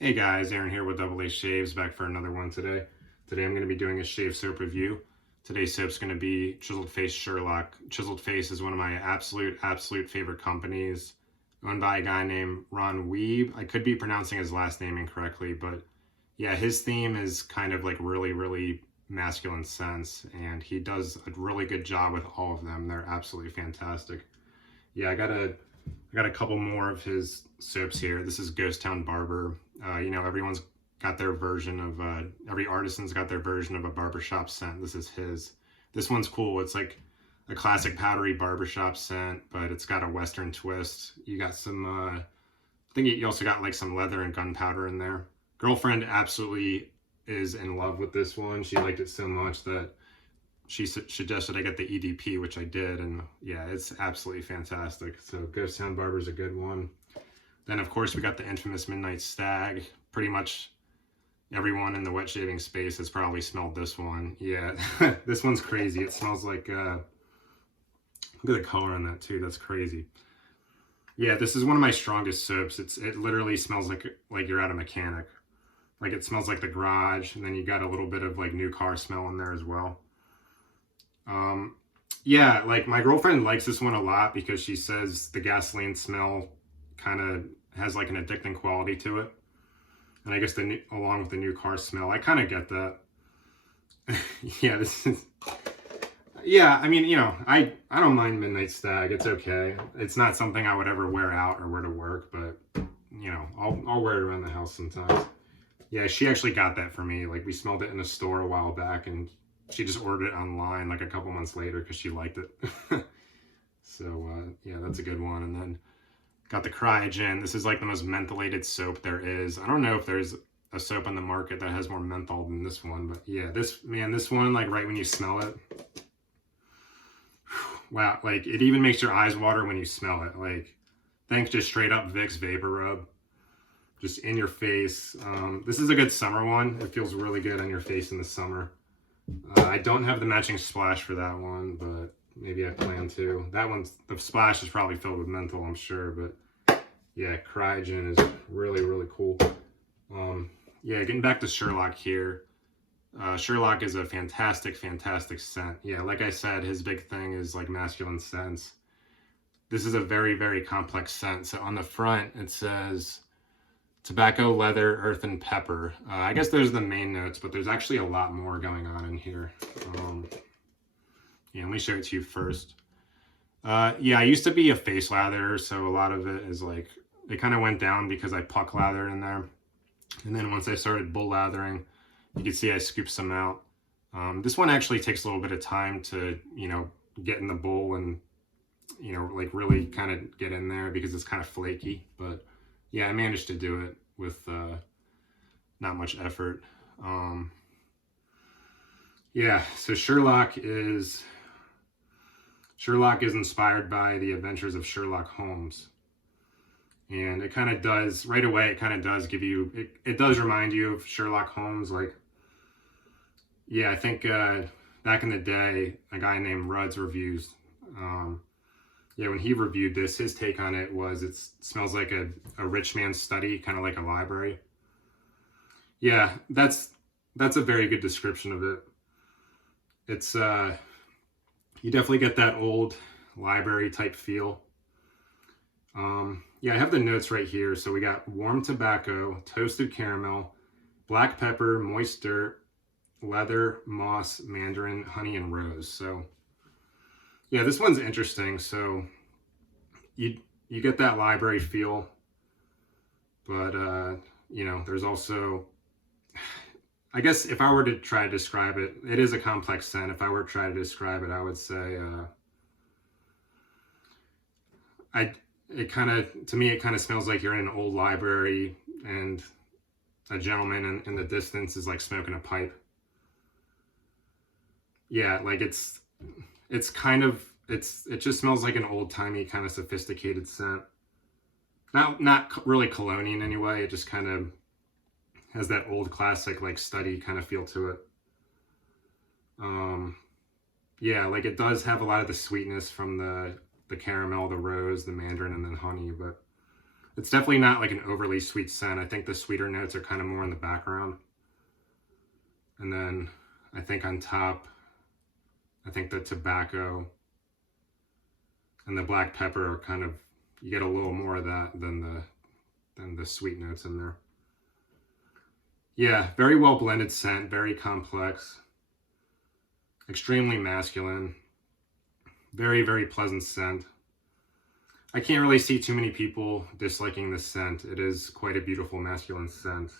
Hey guys, Aaron here with Double A Shaves, back for another one today. Today I'm going to be doing a shave soap review. Today's soap's going to be Chiseled Face Sherlock. Chiseled Face is one of my absolute favorite companies, owned by a guy named Ron Weeb. I could be pronouncing his last name incorrectly, but yeah, his theme is kind of like really masculine scents, and he does a really good job with all of them. They're absolutely fantastic. Yeah, I got a couple more of his soaps here. This is Ghost Town Barber. Everyone's got their version of, every artisan's got their version of a barbershop scent. This is his. This one's cool. It's like a classic powdery barbershop scent, but it's got a Western twist. You got some, I think you also got like some leather and gunpowder in there. Girlfriend absolutely is in love with this one. She liked it so much that she suggested I get the EDP, which I did, and yeah, it's absolutely fantastic. So Ghost Town Barber's a good one. Then of course we got the infamous Midnight Stag. Pretty much everyone in the wet shaving space has probably smelled this one. Yeah, this one's crazy. It smells like, look at the color on that too, that's crazy. Yeah, this is one of my strongest soaps. It literally smells like you're at a mechanic. Like it smells like the garage, and then you got a little bit of like new car smell in there as well. Yeah, like my girlfriend likes this one a lot because she says the gasoline smell kind of has like an addicting quality to it. And I guess along with the new car smell, I kind of get that. Yeah, yeah, I mean, I don't mind Midnight Stag. It's okay. It's not something I would ever wear out or wear to work, but I'll wear it around the house sometimes. Yeah, she actually got that for me. Like we smelled it in a store a while back, and she just ordered it online like a couple months later because she liked it. So yeah, that's a good one. And then got the Cryogen. This is like the most mentholated soap there is. I don't know if there's a soap on the market that has more menthol than this one, but yeah, this one, like right when you smell it, wow, like it even makes your eyes water when you smell it. Like, thanks to straight up Vicks Vapor Rub, just in your face. This is a good summer one. It feels really good on your face in the summer. I don't have the matching splash for that one, but maybe I plan to. That one's, the splash is probably filled with menthol, I'm sure, but yeah, Cryogen is really cool. Yeah, getting back to Sherlock here. Sherlock is a fantastic scent. Yeah, like I said, his big thing is like masculine scents. This is a very complex scent. So on the front, it says tobacco, leather, earth, and pepper. I guess those are the main notes, but there's actually a lot more going on in here. Yeah, let me show it to you first. Yeah, I used to be a face lather, so a lot of it is like, it kind of went down because I puck lathered in there. And then once I started bull lathering, you can see I scooped some out. This one actually takes a little bit of time to, get in the bowl and, like really kind of get in there because it's kind of flaky. But yeah, I managed to do it with not much effort. Yeah, so Sherlock is inspired by the adventures of Sherlock Holmes. And it kind of does, right away, it kind of does give you, it does remind you of Sherlock Holmes. Like, yeah, I think back in the day, a guy named Rudd's Reviews, yeah, when he reviewed this, his take on it was it smells like a rich man's study, kind of like a library. Yeah, that's a very good description of it. It's, you definitely get that old library type feel. Yeah, I have the notes right here. So we got warm tobacco, toasted caramel, black pepper, moist dirt, leather, moss, mandarin, honey, and rose. So yeah, this one's interesting. So you get that library feel, but there's also, I guess if I were to try to describe it, it is a complex scent. If I were to try to describe it, I would say to me it kind of smells like you're in an old library and a gentleman in the distance is like smoking a pipe. Yeah, like it just smells like an old-timey kind of sophisticated scent. Not really cologne in any way. It just kind of has that old classic like study kind of feel to it. Yeah, like it does have a lot of the sweetness from the caramel, the rose, the mandarin, and then honey, but It's definitely not like an overly sweet scent. I think the sweeter notes are kind of more in the background. And then I think on top, I think the tobacco and the black pepper are kind of, you get a little more of that than the sweet notes in there. Yeah, very well blended scent, very complex, extremely masculine, very, very pleasant scent. I can't really see too many people disliking this scent. It is quite a beautiful masculine scent.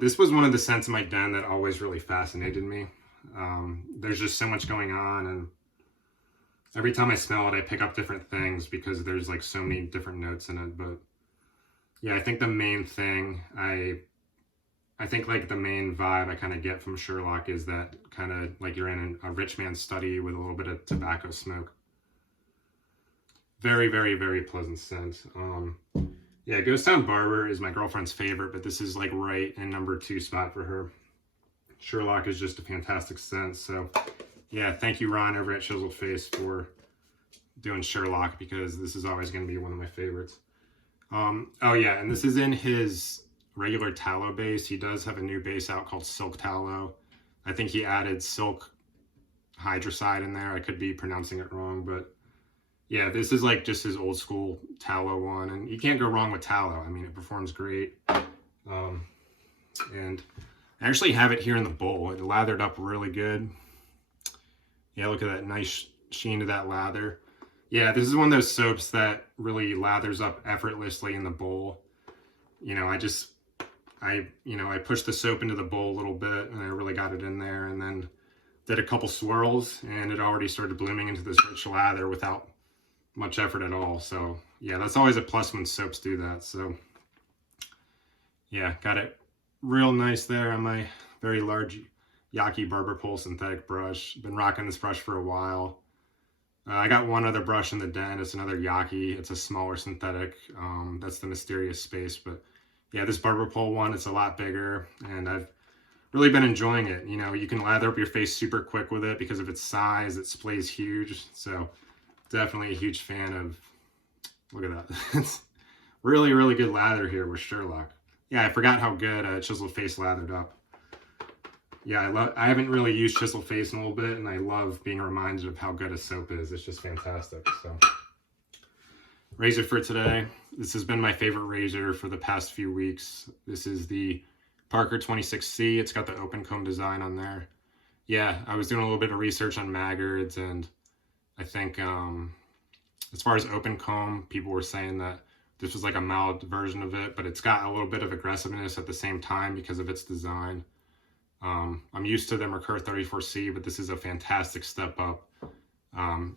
This was one of the scents in my den that always really fascinated me. There's just so much going on, and every time I smell it, I pick up different things because there's like so many different notes in it. But yeah, I think the main thing, I think like the main vibe I kind of get from Sherlock is that kind of like you're in a rich man's study with a little bit of tobacco smoke. Very, very, very pleasant scent. Yeah, Ghost Town Barber is my girlfriend's favorite, but this is like right in number 2 spot for her. Sherlock is just a fantastic scent. So yeah, thank you, Ron, over at Chiseled Face, for doing Sherlock, because this is always going to be one of my favorites. Oh yeah, and this is in his regular tallow base. He does have a new base out called Silk Tallow. I think he added silk hydroside in there. I could be pronouncing it wrong, but yeah, this is like just his old school tallow one, and you can't go wrong with tallow. I mean, it performs great. And I actually have it here in the bowl. It lathered up really good. Yeah, look at that nice sheen to that lather. Yeah, this is one of those soaps that really lathers up effortlessly in the bowl. You know, I pushed the soap into the bowl a little bit, and I really got it in there, and then did a couple swirls, and it already started blooming into this rich lather without much effort at all. So yeah, that's always a plus when soaps do that. So yeah, got it real nice there on my very large Yaqi Barber Pole synthetic brush. Been rocking this brush for a while. I got one other brush in the den. It's another Yaqi. It's a smaller synthetic. That's the Mysterious Space. But yeah, this Barber Pole one, it's a lot bigger, and I've really been enjoying it. You know, you can lather up your face super quick with it because of its size. It splays huge. So definitely a huge fan of, look at that. It's really, really good lather here with Sherlock. Yeah, I forgot how good Chiseled Face lathered up. Yeah, I haven't really used Chiseled Face in a little bit, and I love being reminded of how good a soap is. It's just fantastic. So, razor for today. This has been my favorite razor for the past few weeks. This is the Parker 26C. It's got the open comb design on there. Yeah, I was doing a little bit of research on maggots, and I think as far as open comb, people were saying that this was like a mild version of it, but it's got a little bit of aggressiveness at the same time because of its design. I'm used to the Mercur 34C, but this is a fantastic step up.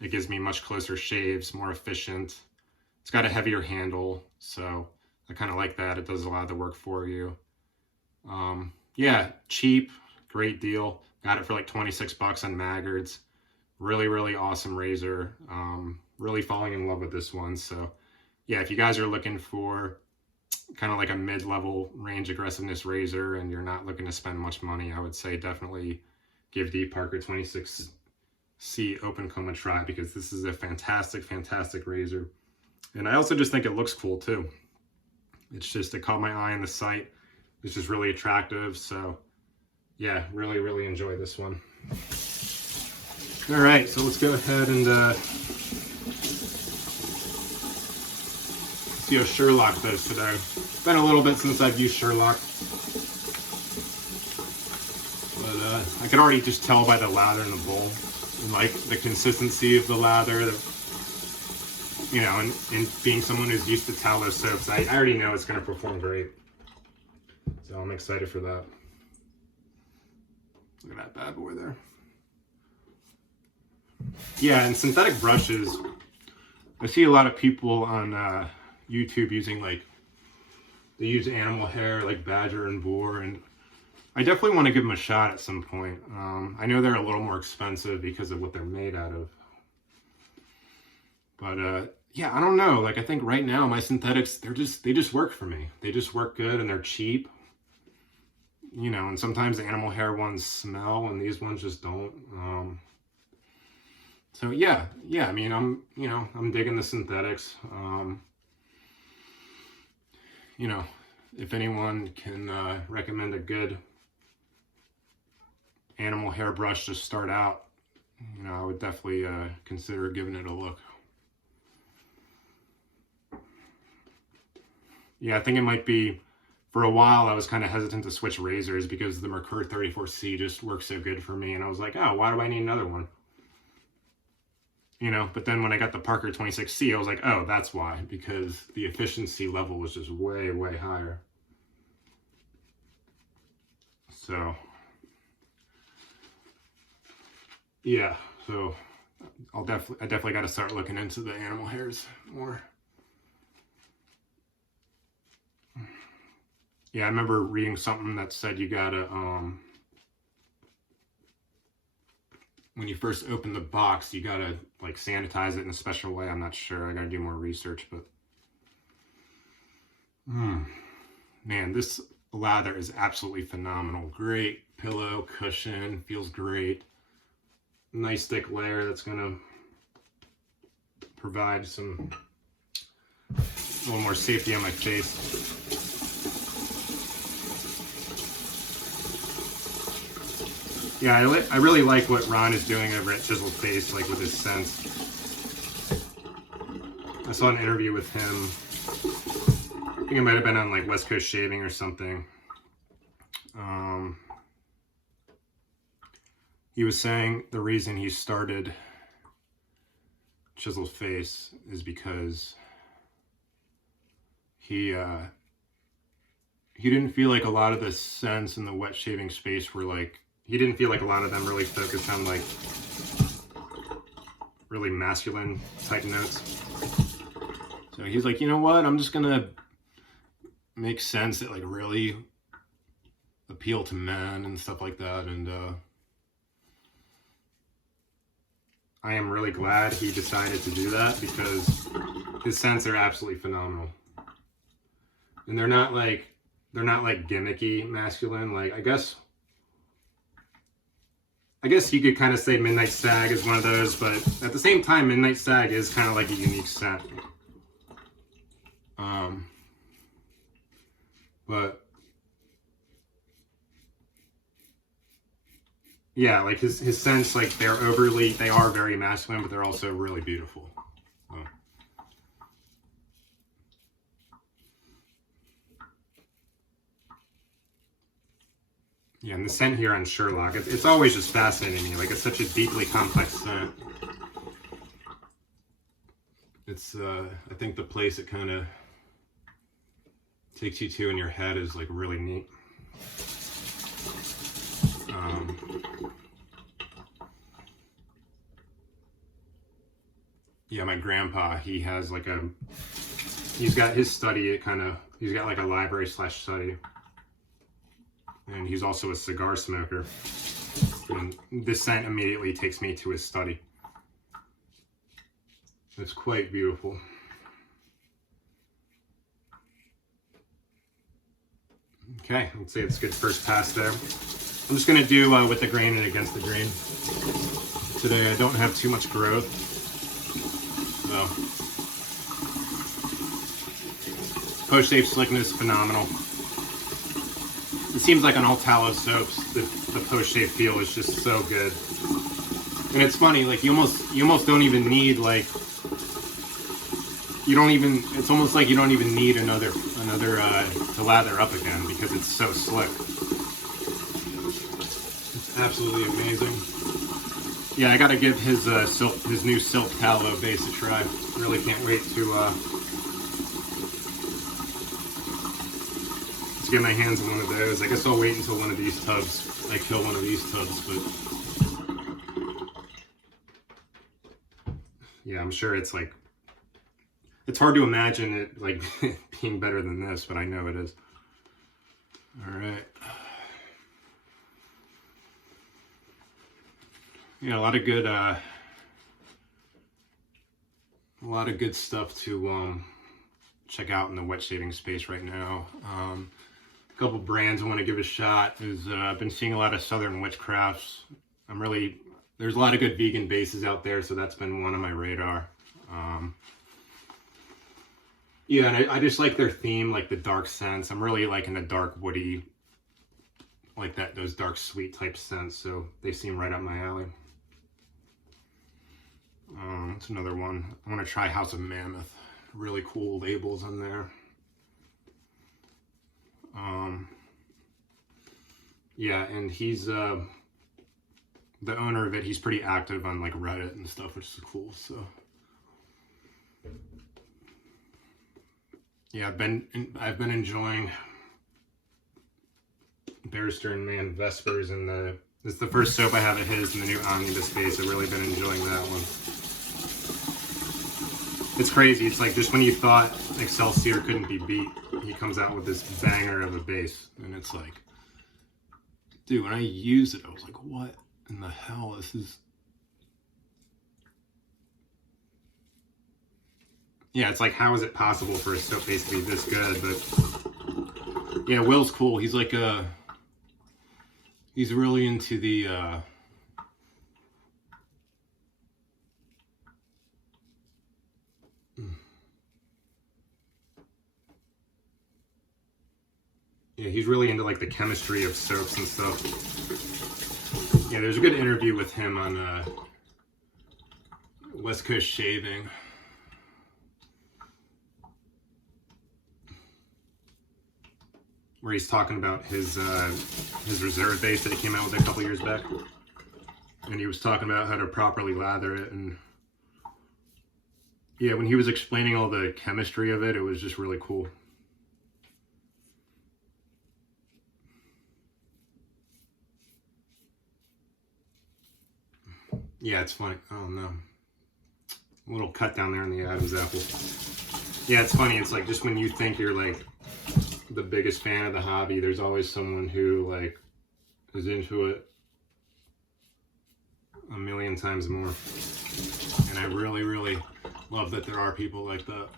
It gives me much closer shaves, more efficient. It's got a heavier handle, so I kind of like that. It does a lot of the work for you. Yeah, cheap, great deal. Got it for like 26 bucks on Maggards. Really, really awesome razor. Really falling in love with this one. So yeah, if you guys are looking for kind of like a mid-level range aggressiveness razor and you're not looking to spend much money, I would say definitely give the Parker 26C open comb a try, because this is a fantastic, fantastic razor. And I also just think it looks cool too. It caught my eye on the site. It's just really attractive. So yeah, really, really enjoy this one. All right, so let's go ahead and see how Sherlock does today. It's been a little bit since I've used Sherlock, but I can already just tell by the lather in the bowl, and like the consistency of the lather, you know, and being someone who's used to tallow soaps, I already know it's going to perform great. So I'm excited for that. Look at that bad boy there. Yeah, and synthetic brushes, I see a lot of people on YouTube using, like, they use animal hair like badger and boar, and I definitely want to give them a shot at some point. I know they're a little more expensive because of what they're made out of, but yeah, I don't know. Like, I think right now my synthetics, they just work for me. They just work good, and they're cheap, you know. And sometimes the animal hair ones smell and these ones just don't. So yeah, I mean, I'm digging the synthetics. You know, if anyone can recommend a good animal hairbrush to start out, I would definitely consider giving it a look. Yeah, I think it might be, for a while I was kind of hesitant to switch razors because the Merkur 34C just works so good for me, and I was like, oh, why do I need another one? But then when I got the Parker 26C, I was like, oh, that's why, because the efficiency level was just way, way higher. So, yeah, so I definitely got to start looking into the animal hairs more. Yeah, I remember reading something that said you gotta, when you first open the box, you gotta like sanitize it in a special way. I'm not sure. I gotta do more research, but man, this lather is absolutely phenomenal. Great pillow, cushion, feels great. Nice thick layer that's gonna provide a little more safety on my face. Yeah, I really like what Ron is doing over at Chiseled Face, like with his scents. I saw an interview with him. I think it might have been on like West Coast Shaving or something. He was saying the reason he started Chiseled Face is because he didn't feel like a lot of the scents in the wet shaving space were like, he didn't feel like a lot of them really focused on like really masculine type notes. So he's like, you know what? I'm just gonna make scents that like really appeal to men and stuff like that. And I am really glad he decided to do that, because his scents are absolutely phenomenal. And they're not like gimmicky masculine. Like I guess you could kind of say Midnight Stag is one of those, but at the same time, Midnight Stag is kind of like a unique scent. But yeah, like his scents, like they are very masculine, but they're also really beautiful. Yeah, and the scent here on Sherlock, it's always just fascinating me. Like, it's such a deeply complex scent. It's, I think the place it kind of takes you to in your head is, like, really neat. Yeah, my grandpa, he has, like, he's got his study, he's got, like, a library / study. And he's also a cigar smoker. And this scent immediately takes me to his study. It's quite beautiful. Okay, let's say it's a good first pass there. I'm just gonna do with the grain and against the grain. Today I don't have too much growth. So, post-shave slickness, phenomenal. It seems like on all tallow soaps, the post-shave feel is just so good. And it's funny, like you almost don't even need it's almost like you don't even need another to lather up again, because it's so slick. It's absolutely amazing. Yeah, I gotta give his new silk tallow base a try. Really can't wait to get my hands on one of those. I guess I'll wait until one of these tubs, I kill one of these tubs, but yeah, I'm sure it's like, it's hard to imagine it like being better than this, but I know it is. All right. Yeah, a lot of good stuff to check out in the wet shaving space right now. A couple brands I want to give a shot is I've been seeing a lot of Southern Witchcrafts. I'm really there's a lot of good vegan bases out there, so that's been one on my radar. Yeah, and I just like their theme, like the dark scents. I'm really liking the dark woody, like that, those dark sweet type scents, so they seem right up my alley. That's another one. I want to try House of Mammoth. Really cool labels on there. Yeah, and he's the owner of it. He's pretty active on like Reddit and stuff, which is cool. So yeah, I've been enjoying Barrister and Man Vespers, and this is the first soap I have of his in the new Omnibus base. I've really been enjoying that one. It's crazy. It's like just when you thought Excelsior couldn't be beat, he comes out with this banger of a base, and it's like, dude, when I used it, I was like, what in the hell? This is... Yeah, it's like, how is it possible for a soap base to be this good? But yeah, Will's cool. He's like he's really into the yeah, he's really into like the chemistry of soaps and stuff. Yeah, there's a good interview with him on West Coast Shaving. Where he's talking about his reserve base that he came out with a couple years back. And he was talking about how to properly lather it, and yeah, when he was explaining all the chemistry of it, it was just really cool. Yeah, it's funny. Oh no. A little cut down there in the Adam's apple. Yeah, it's funny. It's like just when you think you're like the biggest fan of the hobby, there's always someone who like is into it a million times more. And I really, really love that there are people like that.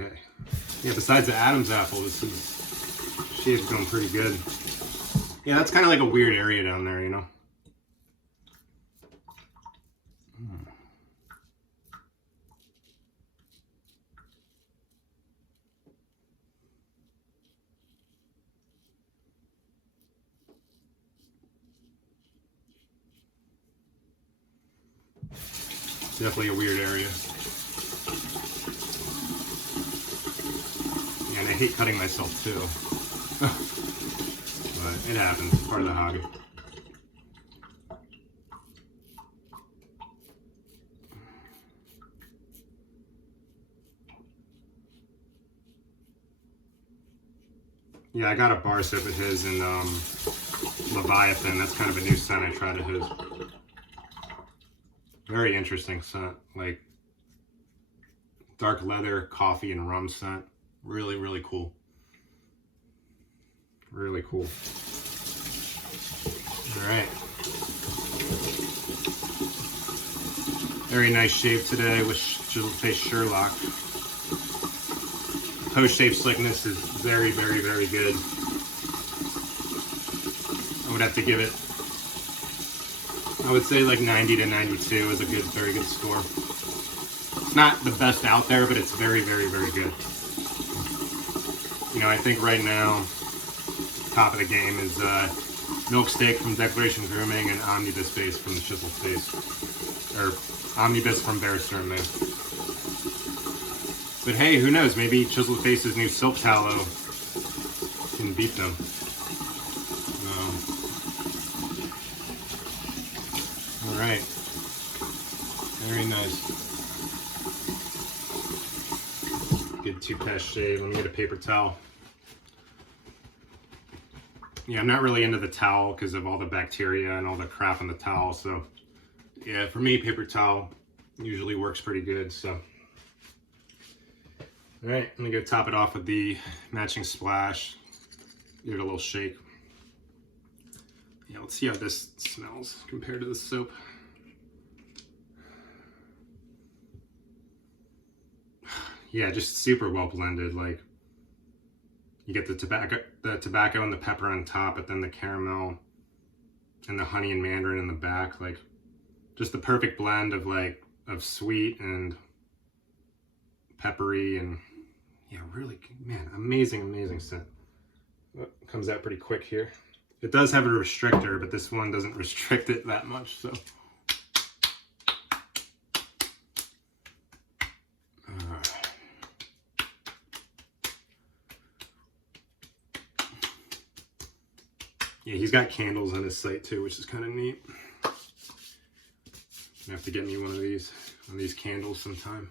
Okay. Yeah, besides the Adam's apple, shade's going pretty good. Yeah, that's kind of like a weird area down there, you know? Definitely a weird area. Yeah, and I hate cutting myself too. But it happens, it's part of the hobby. Yeah, I got a bar soap of his in Leviathan. That's kind of a new scent I tried of his. Very interesting scent, like dark leather, coffee, and rum scent. Really, really cool. Really cool. All right. Very nice shave today with Chiseled Face Sherlock. Post-shave slickness is very, very, very good. I would have to give it, I would say like 90 to 92 is a good, very good score. It's not the best out there, but it's very, very, very good. You know, I think right now, top of the game is Milk Steak from Declaration Grooming and Omnibus Base from the Chiseled Face. Or Omnibus from Barrister and Man. But hey, who knows? Maybe Chiseled Face's new Silk Tallow can beat them. Alright. Very nice. Good two-pass shave. Let me get a paper towel. Yeah, I'm not really into the towel because of all the bacteria and all the crap on the towel. So, yeah, for me, paper towel usually works pretty good. So, all right, I'm gonna go top it off with the matching splash. Give it a little shake. Yeah, let's see how this smells compared to the soap. Yeah, just super well blended. Like, you get the tobacco and the pepper on top, but then the caramel and the honey and mandarin in the back. Like, just the perfect blend of of sweet and peppery, and yeah, really, man, amazing scent. It comes out pretty quick here. It does have a restrictor, but this one doesn't restrict it that much, so. Yeah, he's got candles on his site too, which is kind of neat. I have to get me one of these candles sometime.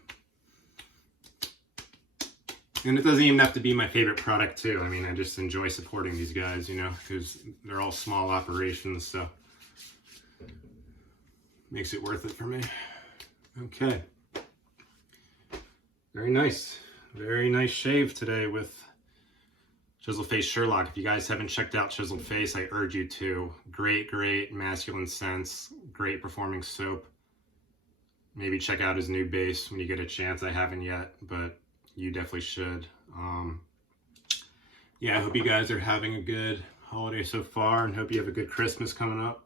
And it doesn't even have to be my favorite product too. I mean, I just enjoy supporting these guys, you know, because they're all small operations, so makes it worth it for me. Okay. Very nice shave today with Chiseled Face Sherlock. If you guys haven't checked out Chiseled Face, I urge you to. Great masculine scents, great performing soap. Maybe check out his new base when you get a chance. I haven't yet, but you definitely should. Yeah, I hope you guys are having a good holiday so far, and hope you have a good Christmas coming up.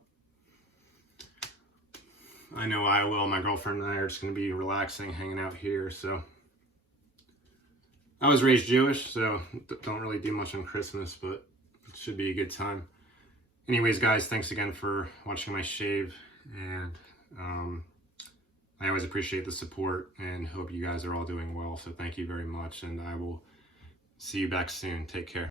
I know I will. My girlfriend and I are just going to be relaxing, hanging out here, so. I was raised Jewish, so don't really do much on Christmas, but it should be a good time. Anyways, guys, thanks again for watching my shave, and I always appreciate the support and hope you guys are all doing well, so thank you very much, and I will see you back soon. Take care.